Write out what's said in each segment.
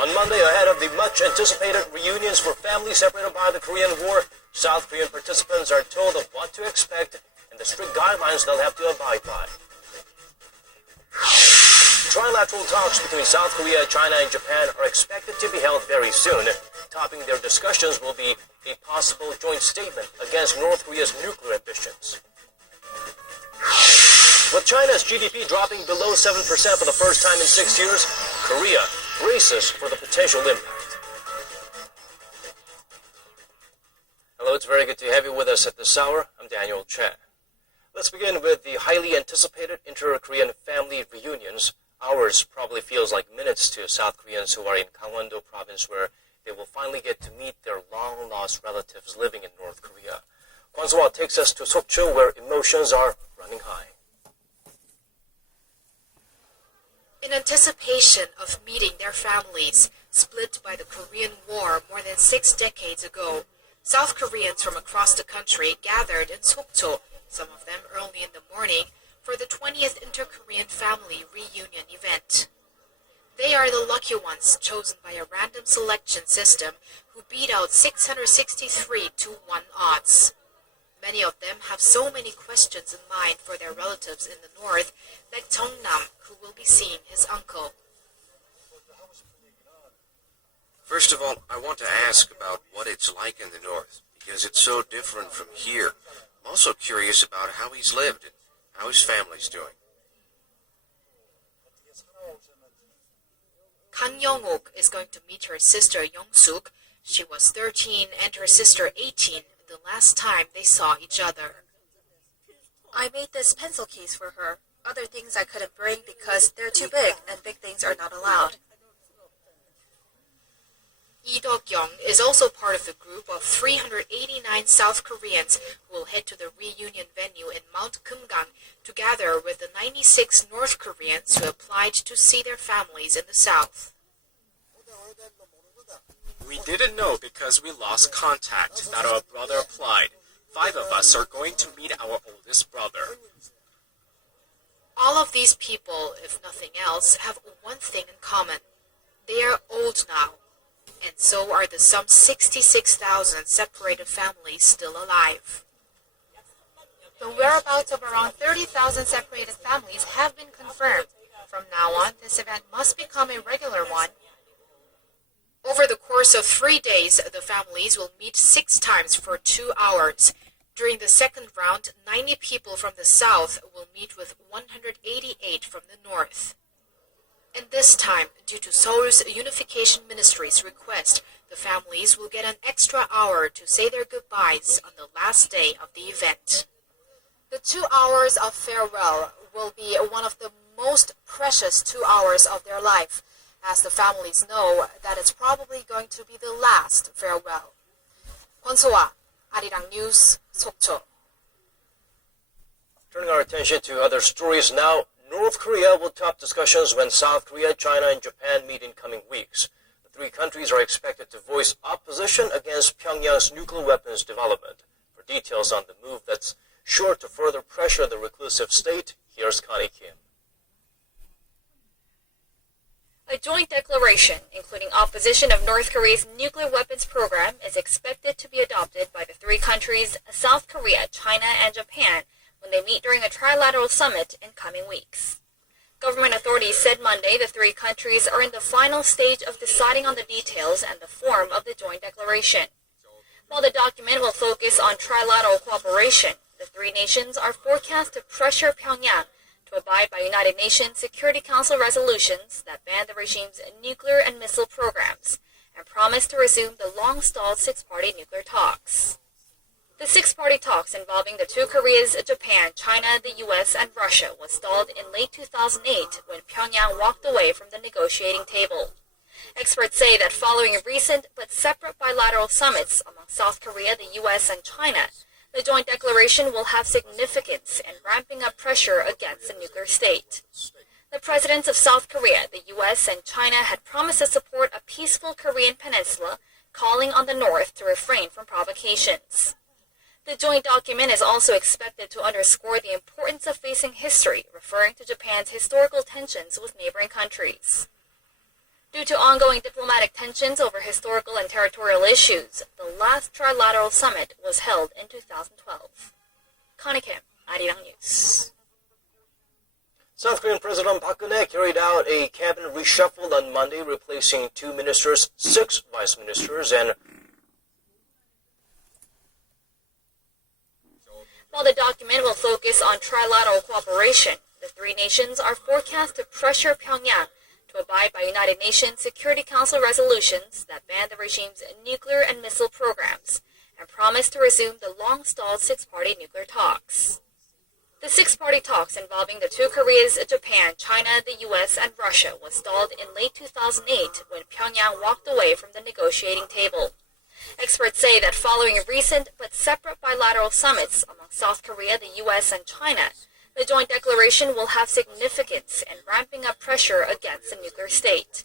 On Monday, ahead of the much-anticipated reunions for families separated by the Korean War, South Korean participants are told of what to expect and the strict guidelines they'll have to abide by. Trilateral talks between South Korea, China, and Japan are expected to be held very soon. Topping their discussions will be a possible joint statement against North Korea's nuclear ambitions. With China's GDP dropping below 7% for the first time in 6 years, Korea braces for the potential impact. Hello, it's very good to have you with us at this hour. I'm Daniel Chen. Let's begin with the highly anticipated inter-Korean family reunions. Ours probably feels like minutes to South Koreans who are in Gangwon-do province, where they will finally get to meet their long-lost relatives living in North Korea. Kwon So-hwa takes us to Sokcho, where emotions are running high. In anticipation of meeting their families, split by the Korean War more than 6 decades ago, South Koreans from across the country gathered in Sokcho, some of them early in the morning, for the 20th Inter-Korean Family Reunion event. They are the lucky ones chosen by a random selection system who beat out 663 to 1 odds. Many of them have so many questions in mind for their relatives in the north, like Jung-nam, who will be seeing his uncle. First of all, I want to ask about what it's like in the north, because it's so different from here. I'm also curious about how he's lived and how his family's doing. Kang Young-ok is going to meet her sister Young-suk. She was 13 and her sister 18 the last time they saw each other. I made this pencil case for her. Other things I couldn't bring because they're too big and big things are not allowed. Lee Deok-young is also part of the group of 389 South Koreans who will head to the reunion venue in Mount Kumgang to gather with the 96 North Koreans who applied to see their families in the south. We didn't know because we lost contact that our brother applied. 5 of us are going to meet our oldest brother. All of these people, if nothing else, have one thing in common. They are old now, and so are the some 66,000 separated families still alive. The whereabouts of around 30,000 separated families have been confirmed. From now on, this event must become a regular one. Over the course of 3 days, the families will meet 6 times for 2 hours. During the second round, 90 people from the south will meet with 188 from the north. And this time, due to Seoul's Unification Ministry's request, the families will get an extra hour to say their goodbyes on the last day of the event. The 2 hours of farewell will be one of the most precious 2 hours of their life, as the families know that it's probably going to be the last farewell. Kwon So-hwa, Arirang News, Sokcho. Turning our attention to other stories now, North Korea will top discussions when South Korea, China, and Japan meet in coming weeks. The 3 countries are expected to voice opposition against Pyongyang's nuclear weapons development. For details on the move that's sure to further pressure the reclusive state, here's Connie Kim. A joint declaration, including opposition of North Korea's nuclear weapons program, is expected to be adopted by the 3 countries, South Korea, China, and Japan, when they meet during a trilateral summit in coming weeks. Government authorities said Monday the 3 countries are in the final stage of deciding on the details and the form of the joint declaration. While the document will focus on trilateral cooperation, the 3 nations are forecast to pressure Pyongyang to abide by United Nations Security Council resolutions that ban the regime's nuclear and missile programs and promise to resume the long-stalled 6-party nuclear talks. The 6-party talks involving the 2 Koreas, Japan, China, the U.S., and Russia was stalled in late 2008 when Pyongyang walked away from the negotiating table. Experts say that following recent but separate bilateral summits among South Korea, the U.S., and China, the joint declaration will have significance in ramping up pressure against the nuclear state. The presidents of South Korea, the U.S., and China had promised to support a peaceful Korean peninsula, calling on the North to refrain from provocations. The joint document is also expected to underscore the importance of facing history, referring to Japan's historical tensions with neighboring countries. Due to ongoing diplomatic tensions over historical and territorial issues, the last trilateral summit was held in 2012. Connie Kim, Arirang News. South Korean President Park Geun-hye carried out a cabinet reshuffle on Monday, replacing 2 ministers, 6 vice ministers, and while the document will focus on trilateral cooperation, the three nations are forecast to pressure Pyongyang to abide by United Nations Security Council resolutions that ban the regime's nuclear and missile programs and promise to resume the long-stalled six-party nuclear talks. The six-party talks involving the two Koreas, Japan, China, the US, and Russia was stalled in late 2008 when Pyongyang walked away from the negotiating table. Experts say that following recent but separate bilateral summits among South Korea, the US, and China, the joint declaration will have significance in ramping up pressure against the nuclear state.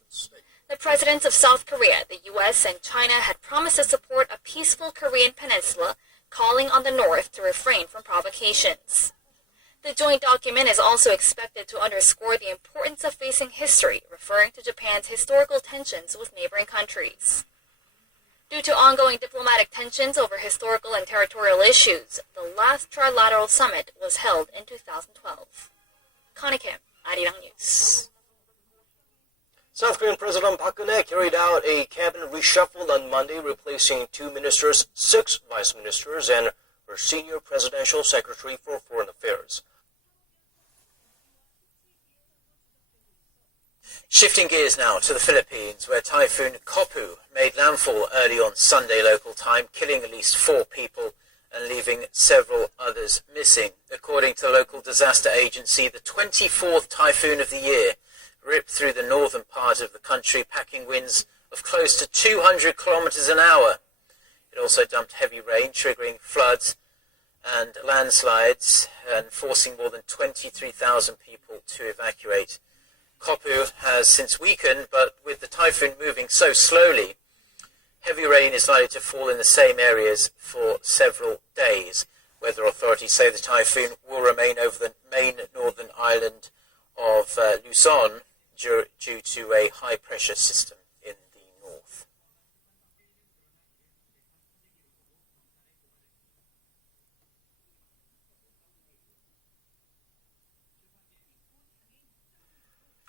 The presidents of South Korea, the US, and China had promised to support a peaceful Korean peninsula, calling on the North to refrain from provocations. The joint document is also expected to underscore the importance of facing history, referring to Japan's historical tensions with neighboring countries. Due to ongoing diplomatic tensions over historical and territorial issues, the last trilateral summit was held in 2012. Connie Kim, Arirang News. South Korean President Park Geun-hye carried out a cabinet reshuffle on Monday, replacing 2 ministers, 6 vice ministers, and her senior presidential secretary for foreign affairs. Shifting gears now to the Philippines, where Typhoon Kopu made landfall early on Sunday local time, killing at least 4 people and leaving several others missing. According to the local disaster agency, the 24th typhoon of the year ripped through the northern part of the country, packing winds of close to 200 kilometers an hour. It also dumped heavy rain, triggering floods and landslides and forcing more than 23,000 people to evacuate. Kopu has since weakened, but with the typhoon moving so slowly, heavy rain is likely to fall in the same areas for several days. Weather authorities say the typhoon will remain over the main northern island of Luzon due to a high-pressure system in the north.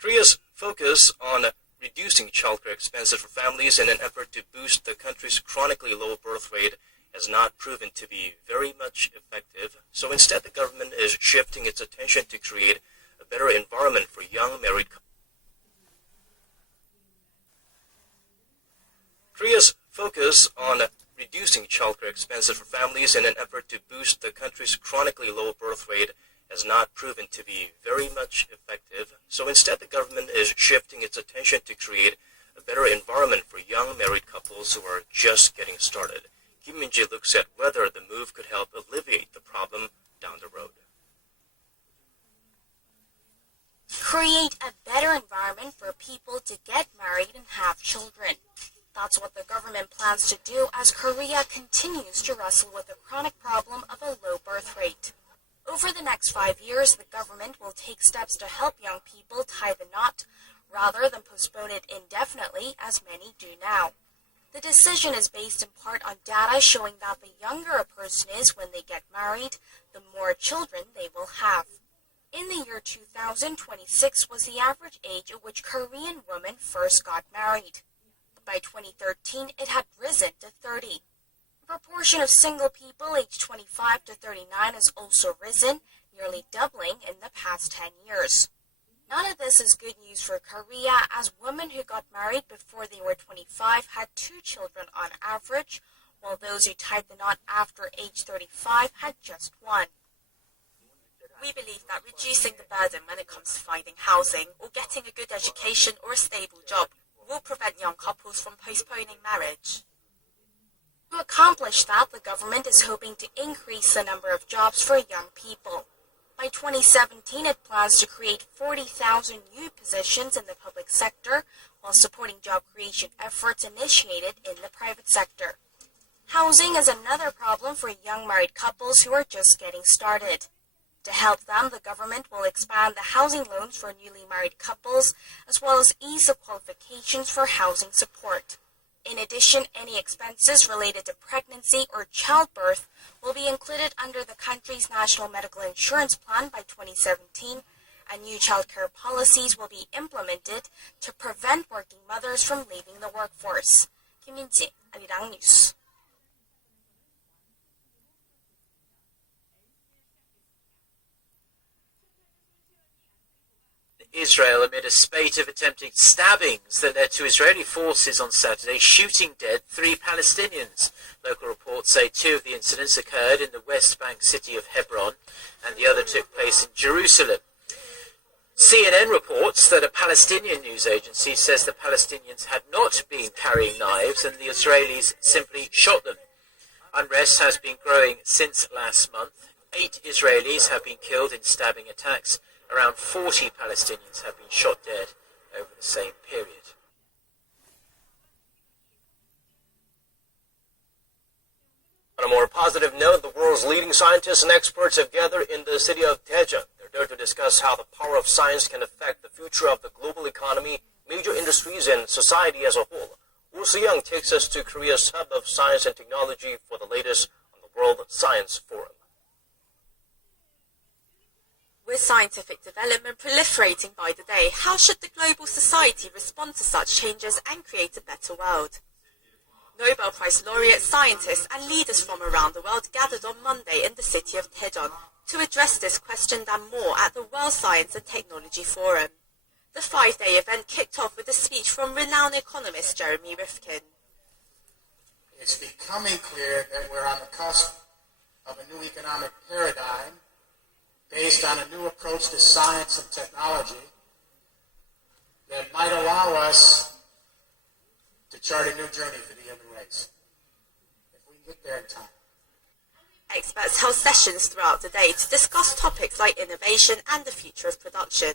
Korea's focus on reducing childcare expenses for families in an effort to boost the country's chronically low birth rate has not proven to be very much effective, so instead the government is shifting its attention to create a better environment for young married couples. Korea's focus on reducing childcare expenses for families in an effort to boost the country's chronically low birth rate has not proven to be very much effective, so instead the government is shifting its attention to create a better environment for young married couples who are just getting started. Kim Min-ji looks at whether the move could help alleviate the problem down the road. Create a better environment for people to get married and have children. That's what the government plans to do as Korea continues to wrestle with the chronic problem of a low birth rate. Over the next 5 years, the government will take steps to help young people tie the knot rather than postpone it indefinitely as many do now. The decision is based in part on data showing that the younger a person is when they get married, the more children they will have. In the year 2000, 26 was the average age at which Korean women first got married. But by 2013, it had risen to 30. The proportion of single people aged 25 to 39 has also risen, nearly doubling in the past 10 years. None of this is good news for Korea, as women who got married before they were 25 had 2 children on average, while those who tied the knot after age 35 had just 1. We believe that reducing the burden when it comes to finding housing or getting a good education or a stable job will prevent young couples from postponing marriage. To accomplish that, the government is hoping to increase the number of jobs for young people. By 2017, it plans to create 40,000 new positions in the public sector while supporting job creation efforts initiated in the private sector. Housing is another problem for young married couples who are just getting started. To help them, the government will expand the housing loans for newly married couples, as well as ease the qualifications for housing support. In addition, any expenses related to pregnancy or childbirth will be included under the country's national medical insurance plan by 2017, and new childcare policies will be implemented to prevent working mothers from leaving the workforce. 김민지, 아리랑 뉴스. Israel amid a spate of attempted stabbings that led to Israeli forces on Saturday shooting dead 3 Palestinians. Local reports say 2 of the incidents occurred in the West Bank city of Hebron and the other took place in Jerusalem. CNN reports that a Palestinian news agency says the Palestinians had not been carrying knives and the Israelis simply shot them. Unrest has been growing since last month. 8 Israelis have been killed in stabbing attacks. Around 40 Palestinians have been shot dead over the same period. On a more positive note, the world's leading scientists and experts have gathered in the city of Daejeon. They're there to discuss how the power of science can affect the future of the global economy, major industries, and society as a whole. Woo Se-young takes us to Korea's hub of science and technology for the latest on the World Science Forum. With scientific development proliferating by the day, how should the global society respond to such changes and create a better world? Nobel Prize laureate scientists and leaders from around the world gathered on Monday in the city of Daejeon to address this question and more at the World Science and Technology Forum. The 5-day event kicked off with a speech from renowned economist Jeremy Rifkin. It's becoming clear that we're on the cusp of a new economic paradigm based on a new approach to science and technology that might allow us to chart a new journey for the human race, if we can get there in time. Experts held sessions throughout the day to discuss topics like innovation and the future of production.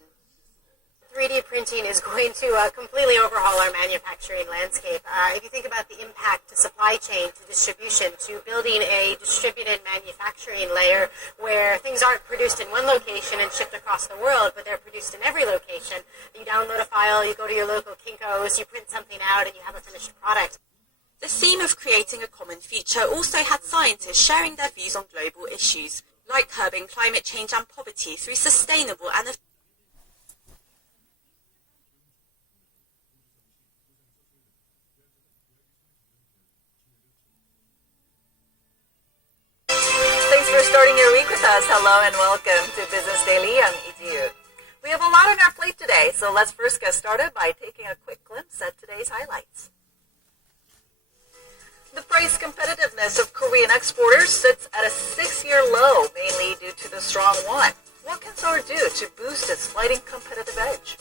3D printing is going to completely overhaul our manufacturing landscape. If you think about the impact to supply chain, to distribution, to building a distributed manufacturing layer where things aren't produced in one location and shipped across the world, but they're produced in every location. You download a file, you go to your local Kinko's, you print something out, and you have a finished product. The theme of creating a common future also had scientists sharing their views on global issues, like curbing climate change and poverty through sustainable and for starting your week with us. Hello and welcome to Business Daily. I'm Iji. We have a lot on our plate today, so let's first get started by taking a quick glimpse at today's highlights. The price competitiveness of Korean exporters sits at a 6-year low, mainly due to the strong won. What can Seoul do to boost its sliding competitive edge?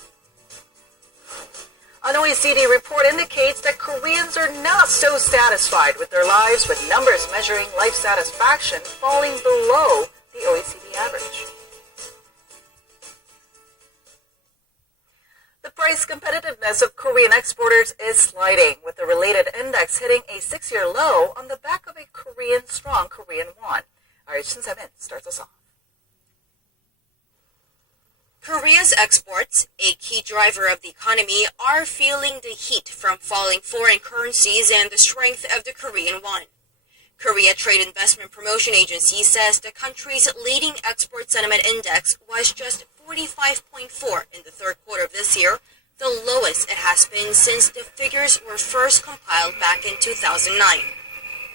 An OECD report indicates that Koreans are not so satisfied with their lives, with numbers measuring life satisfaction falling below the OECD average. The price competitiveness of Korean exporters is sliding, with the related index hitting a 6-year low on the back of a strong Korean won. Our Shin Se-min starts us off. Korea's exports, a key driver of the economy, are feeling the heat from falling foreign currencies and the strength of the Korean won. Korea Trade Investment Promotion Agency says the country's leading export sentiment index was just 45.4 in the third quarter of this year, the lowest it has been since the figures were first compiled back in 2009.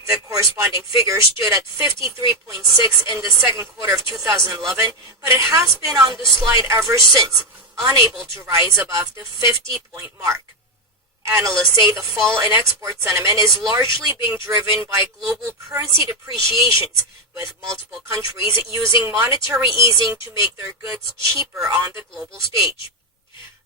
The corresponding figure stood at 53.6 in the second quarter of 2011, but it has been on the slide ever since, unable to rise above the 50-point mark. Analysts say the fall in export sentiment is largely being driven by global currency depreciations, with multiple countries using monetary easing to make their goods cheaper on the global stage.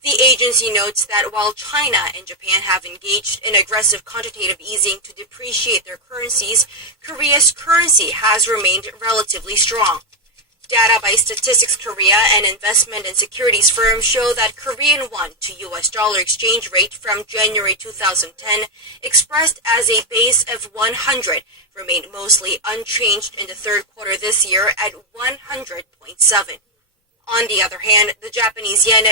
The agency notes that while China and Japan have engaged in aggressive quantitative easing to depreciate their currencies, Korea's currency has remained relatively strong. Data by Statistics Korea and investment and securities firms show that Korean won to US dollar exchange rate from January 2010, expressed as a base of 100, remained mostly unchanged in the third quarter this year at 100.7. On the other hand, the Japanese yen